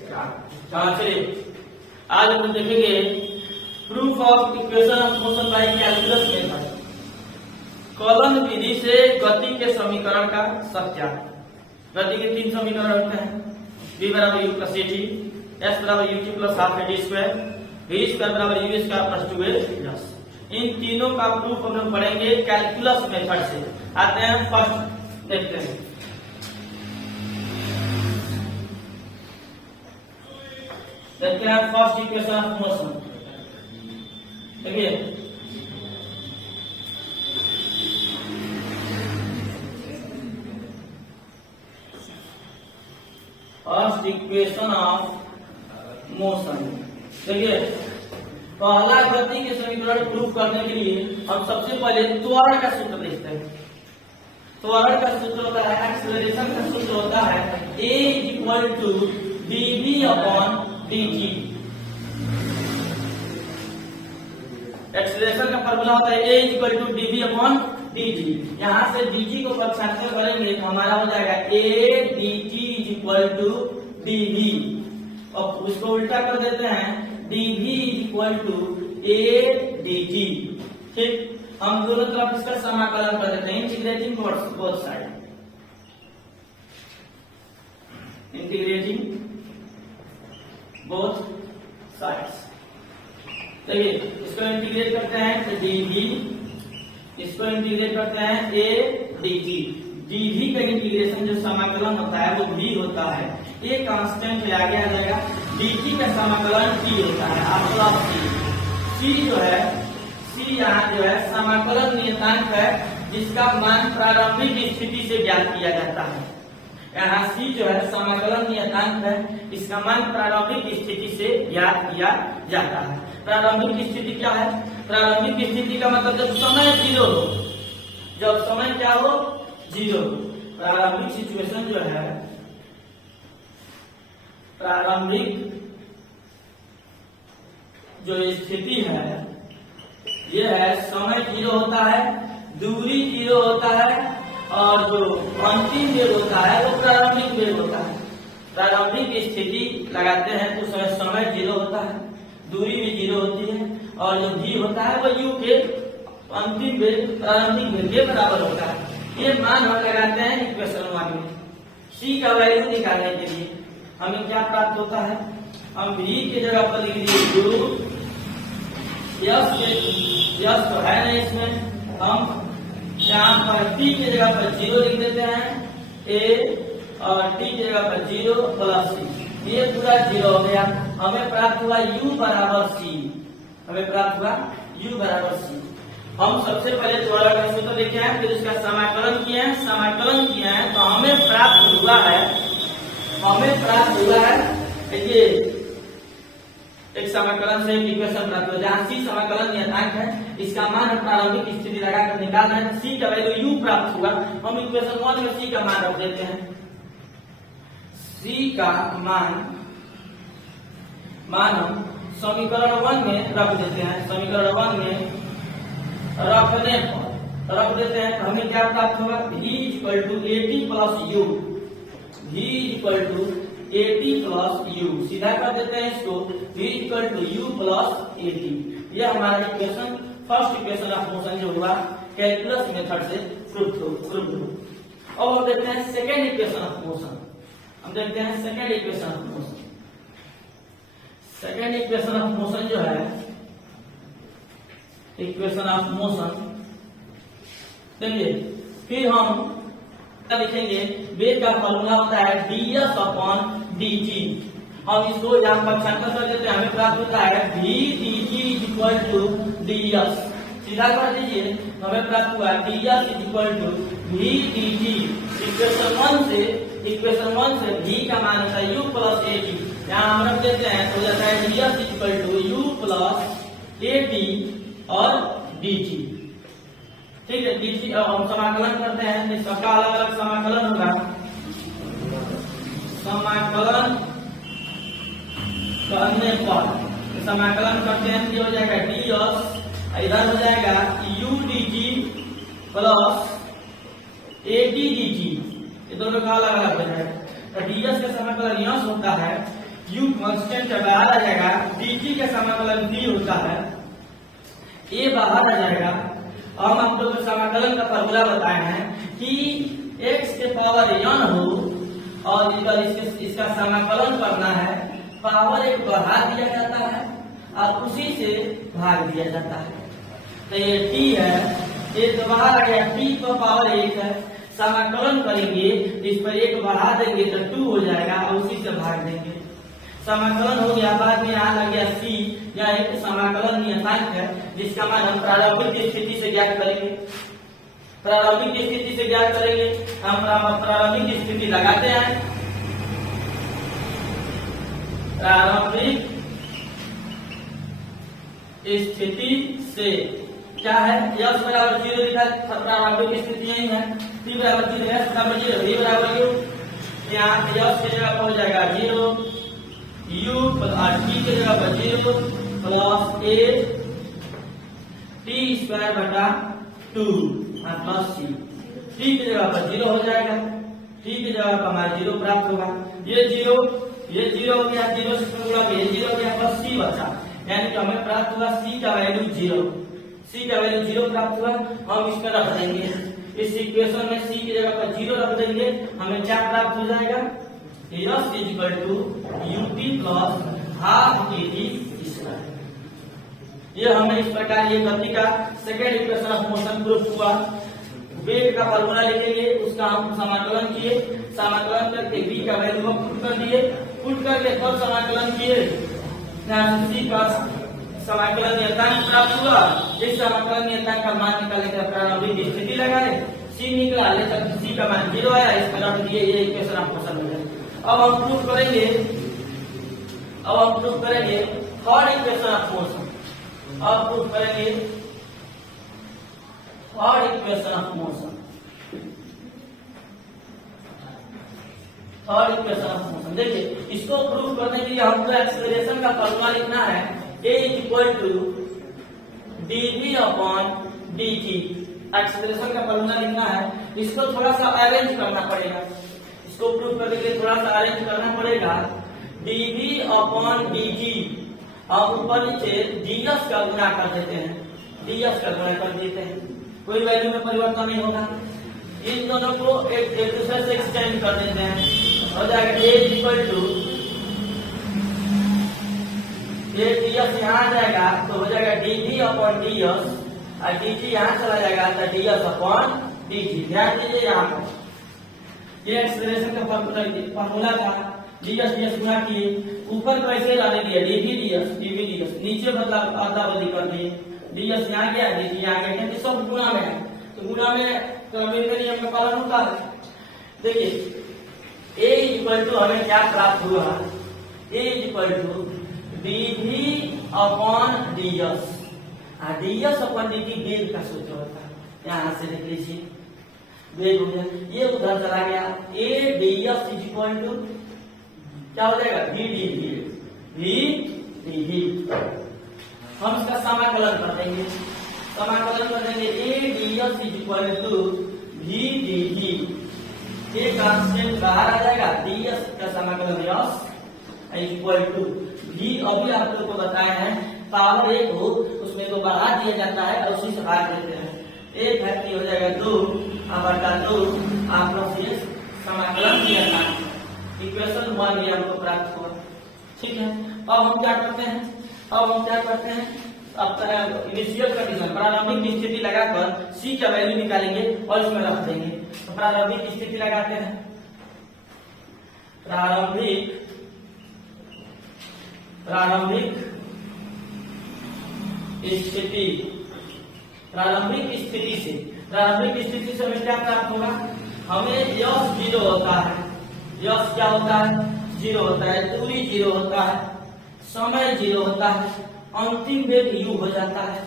चलिए आज हम देखेंगे proof of equation of motion by calculus method. कलन विधि से गति के समीकरण का सत्यापन। गति के तीन समीकरण होते हैं, v बराबर u प्लस ct, s बराबर ut plus half a t square, v square बराबर u स्क्वायर प्लस 2a+। इन तीनों का प्रूफ हम लोग पढ़ेंगे कैलकुलस मेथड से। आते हैं फर्स्ट देखते हैं। देखते हैं फर्स्ट इक्वेशन ऑफ मोशन। देखिए फर्स्ट इक्वेशन ऑफ मोशन। देखिए पहला गति के समीकरण प्रूफ करने के लिए हम सबसे पहले त्वरण का सूत्र लिखते हैं। त्वरण का सूत्र होता है, एक्सेलरेशन का सूत्र होता है a equal to dv upon dt। Acceleration का फॉर्मूला होता है a equal to dv upon dt। यहाँ से dt को प्रतिस्थापित करेंगे तो हमारा हो जाएगा a dt equal to dv। और उसको उल्टा कर देते हैं dv equal to a dt। ठीक, हम दोनों तरफ इसका समाकलन कर देते हैं, integrating both side. Integrating both sides. देखिए इसको इंटीग्रेट करते हैं तो dv, इसको इंटीग्रेट करते हैं a dt। dv का इंटीग्रेशन जो समाकलन होता है वो v होता है, ये कांस्टेंट ले आगे आ जाएगा। dt का समाकलन t होता है, आप c जो है, c यहाँ जो है समाकलन नियतांक है जिसका मान प्रारंभिक स्थिति से ज्ञात किया जाता है। यहाँ c जो है समाकलन नियतांक है, इसका मान प्रारंभिक स्थिति से ज्ञात किया जाता है। प्रारंभिक स्थिति क्या है? प्रारंभिक स्थिति का मतलब जब समय 0 हो, जब समय क्या हो 0। प्रारंभिक सिचुएशन जो है, प्रारंभिक जो स्थिति है ये है समय 0 होता है, दूरी 0 होता है और जो अंतिम वेग होता है वो प्रारंभिक वेग होता है। प्रारंभिक स्थिति लगाते हैं तो समय 0 होता है, दूरी भी 0 होती है और जो v होता है वो u के अंतिम वेग प्रारंभिक वेग के बराबर होता है। ये मान हम लगाते हैं इक्वेशन 1 में। c का वैल्यू निकालने के लिए हमें क्या प्राप्त होता है? हम v की जगह पर लिख दिए u, यस तो है नहीं इसमें, हम यहाँ पर t की जगह पर 0 लिख देते हैं a और t की जगह पर 0 प्लस c। ये पूरा 0 हो गया। हमें प्राप्त हुआ u बराबर c। हमें प्राप्त हुआ u बराबर c। हम सबसे पहले त्वरण का सूत्र लेके आए, फिर इसका समाकलन किए हैं। समाकलन किए हैं तो हमें प्राप्त हुआ है ये एक समाकलन से एक इक्वेशन प्राप्त हुआ जहाँ c समाकलन नियतांक है, इसका मान प्रारंभिक स्थिति लगाकर निकालना है। c का वैल्यू u प्राप्त हुआ, हम इक्वेशन 1 में c का मान रख देते हैं। c का मान हम समीकरण 1 में रख देते हैं। समीकरण 1 में रखने पर रख देते हैं तो हमें क्या प्राप्त होगा? v equal to at plus u। v equal to at plus u, सीधा कर देते हैं इसको, v equal to u plus at। यह हमारा equation first equation of motion जो हुआ कैलकुलस मेथड से प्रूफ हो। अब हम देखते हैं सेकेंड इक्वेशन ऑफ मोशन। हम देखते हैं second equation of motion. Second equation of motion जो है, इक्वेशन ऑफ मोशन देखिए, फिर हम लिखेंगे वेग का फॉर्मूला होता है ds अपॉन dt। हम इसको यहाँ पक्षांतर कर देते हैं, हमें प्राप्त होता है v dt equal to ds। सीधा कर दीजिए, हमें प्राप्त हुआ ds equal to v dt। Equation 1 से v का मान होता है u प्लस at। यहाँ हम रख देते हैं तो जाता है ds equal to u plus at और dt। ठीक है, dt अब हम समाकलन करते हैं तो सबका अलग अलग समाकलन होगा। समाकलन करने पर समाकलन करते हैं तो हो जाएगा ds, इधर हो जाएगा u dt plus at dt। ये दोनों का अलग अलग हो जाएगा। तो ds का समाकलन यह होता है u कांस्टेंट बाहर आ जाएगा, dt का समाकलन v होता है, a बाहर आ जाएगा। हम आप लोग को समाकलन का फॉर्मूला बताए हैं कि x के पावर n हो और इसका समाकलन करना है, पावर एक बढ़ा दिया जाता है और उसी से भाग दिया जाता है। तो ये t है, ये तो बाहर आ गया, t का पावर 1 है, समाकलन करेंगे इस पर 1 बढ़ा देंगे तो 2 हो जाएगा और उसी से भाग देंगे। समाकलन हो गया, बाद में यहाँ लग गया c, यह एक समाकलन नियतांक है जिसका मान हम प्रारंभिक स्थिति से ज्ञात करेंगे। प्रारंभिक स्थिति से ज्ञात करेंगे, हम प्रारंभिक स्थिति लगाते हैं। प्रारंभिक स्थिति से क्या है, यस बराबर 0 लिखा, प्रारंभिक स्थिति यही है, t बराबर 0, s बराबर 0, v बराबर u, यहाँ यस की जगह पर हो जाएगा 0, u प्लस t की जगह पर 0 प्लस a t स्क्वायर बटा 2 और प्लस c, t की जगह पर 0 हो जाएगा, t की जगह पर हमारा 0 प्राप्त होगा। ये 0 हो गया, 0 से गुणा किया, 0 हो गया प्लस c बचा, यानी कि हमें प्राप्त हुआ c का वैल्यू 0, c का वैल्यू 0 प्राप्त हुआ। हम इस पर रख देंगे, इस इक्वेशन में c की जगह पर 0 रख देंगे, हमें क्या प्राप्त हो जाएगा, s equal to ut plus half kt square. ये हमें इस प्रकार ये गति का second equation of motion proof हुआ। वेग का फॉर्मूला लिखेंगे, उसका हम समाकलन किए, समाकलन करके v का वैल्यू हम पुट कर दिए, पुट करके तब समाकलन किए, c का समाकलन नियतांक प्राप्त हुआ। इस समाकलन नियतांक का मान निकालने का प्रारंभिक स्थिति लगाए, c निकला, लेकिन c का मान 0 आया, इस पर रख दिए, ये इक्वेशन आपको समझ में। अब हम प्रूफ करेंगे, थर्ड इक्वेशन ऑफ मोशन। अब प्रूफ करेंगे third equation of motion. Third equation of motion देखिए, इसको प्रूफ करने के लिए हमको एक्सेलरेशन का फॉर्मूला लिखना है, a equal to dv upon dt। Acceleration का फॉर्मूला लिखना है, इसको थोड़ा सा अरेंज करना पड़ेगा, इसको प्रूफ करने के लिए थोड़ा सा अरेंज करना पड़ेगा। dv अपॉन dt, अब ऊपर नीचे ds का गुणा कर देते हैं, ds का गुणा कर देते हैं, कोई वैल्यू में परिवर्तन नहीं होगा। इन दोनों को एक दूसरे से एक्सटेंड कर देते हैं, हो जाएगा a इक्वल टू ये ds यहाँ आ जाएगा तो हो जाएगा dv अपॉन ds, और dt यहाँ चला जाएगा तो ds अपॉन dt। ध्यान दीजिए, यहाँ पर ये एक्सेलरेशन का फॉर्मूला था, ds गुणा किए, ऊपर कैसे लाने दिया dv ds, नीचे मतलब अदला बदली कर दिए, ds यहाँ गया, dt यहाँ गया, क्योंकि सब गुणा में है, तो गुणा में क्रमिक नियम का पालन होता है। देखिए a इक्वल टू हमें क्या प्राप्त हुआ, a equal to dv upon ds, ds upon dt वेग का सूत्र होता है, यहाँ से लिख लीजिए, वेग हो गया, ये उधर चला गया, a ds is equal to क्या हो जाएगा v dv। हम इसका समाकलन कर देंगे, a ds is equal to v dv, ये कांस्टेंट बाहर आ जाएगा, ds का समाकलन s इक्वल टू v, अभी आप लोग को बताए हैं पावर 1 हो उसमें 2 बढ़ा दिया जाता है और उसी से भाग देते हैं, 1 है कि हो जाएगा 2 बटा 2, आप लोग ये समाकलन किया था, इक्वेशन 1 ये हमको प्राप्त हुआ। ठीक है, अब हम क्या करते हैं, अब इनिशियल कंडीशन प्रारंभिक स्थिति लगाकर c का वैल्यू निकालेंगे और इसमें रख देंगे। तो प्रारंभिक स्थिति लगाते हैं, प्रारंभिक स्थिति से हमें क्या प्राप्त होगा, हमें यश 0 होता है, यश क्या होता है 0 होता है, दूरी 0 होता है, समय 0 होता है, अंतिम वेग u हो जाता है,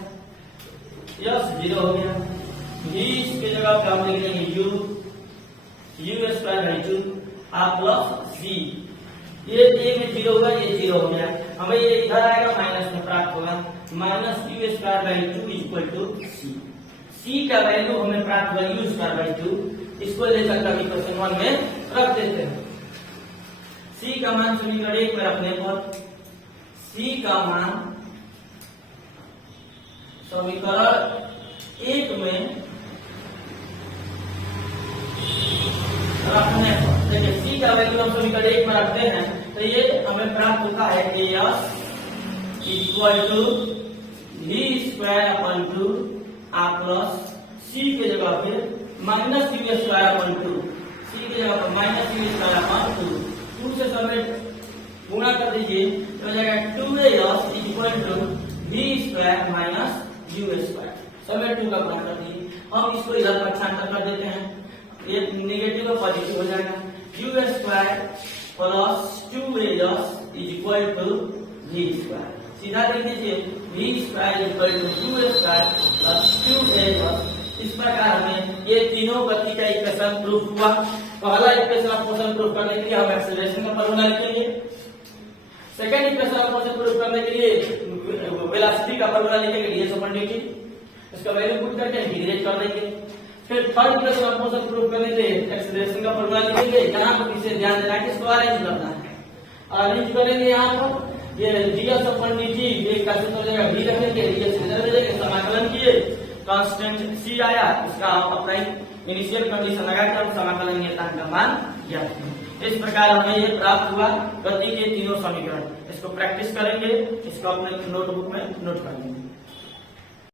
यश 0 हो गया, v इसके जगह पर हम लिख लेंगे u square by 2 plus c, ये a में 0 होगा, ये 0 हो गया, हमें ये इधर आएगा माइनस में प्राप्त होगा, minus u square by 2 equal to c का वैल्यू हमें प्राप्त हुआ u स्क्वायर बाई 2, इसको लेकर कभी क्वेश्चन 1 में रख देते हैं। c का मान समीकरण 1 में रखने पर c का मान समीकरण 1 में रखने पर देखिए c का वैल्यू हम समीकरण 1 में रखते हैं तो ये हमें प्राप्त होता है कि s equal to v square upon 2 r plus c के जगह पे minus u square upon 2 c के जगह पर माइनस u स्क्वायर अपन 2 से समेट गुणा कर दीजिए तो हो जाएगा 2s equal to v square minus u square समेट 2 का गुणा कर दीजिए। हम इसको इधर पक्षांतर कर देते हैं, ये नेगेटिव और पॉजिटिव हो जाएगा। u square plus 2as equal to v square सीधा लिख दीजिए v square equal to 2 square plus 2as। इस प्रकार में ये तीनों गति का इक्वेशन प्रूफ हुआ। पहला इक्वेशन ऑफ मोशन प्रूफ करने के लिए हम एक्सेलरेशन का फॉर्मूला लिखेंगे। Second equation of motion proof करने के लिए वेलोसिटी का फॉर्मूला लिखेंगे ds/dt, इसका वैल्यू पुट करके इंटीग्रेट कर देंगे। फिर third equation of motion proof करने के लिए एक्सेलरेशन का फॉर्मूला लिखेंगे। यहां पर इसे ध्यान देना कि इसको अरेंज करना है, अरेंज करेंगे। यहां पर ये ds/dt एक का सूत्र हो जाएगा v रखेंगे, ds इधर रखेंगे, समाकलन किए कांस्टेंट c आया, इसका हम अपना इनिशियल कंडीशन लगा के हम समाकलन नियतांक का मान ज्ञात करेंगे। इस प्रकार हमें ये प्राप्त हुआ गति के तीनों समीकरण। इसको प्रैक्टिस करेंगे, इसको अपने नोटबुक में नोट कर लेंगे।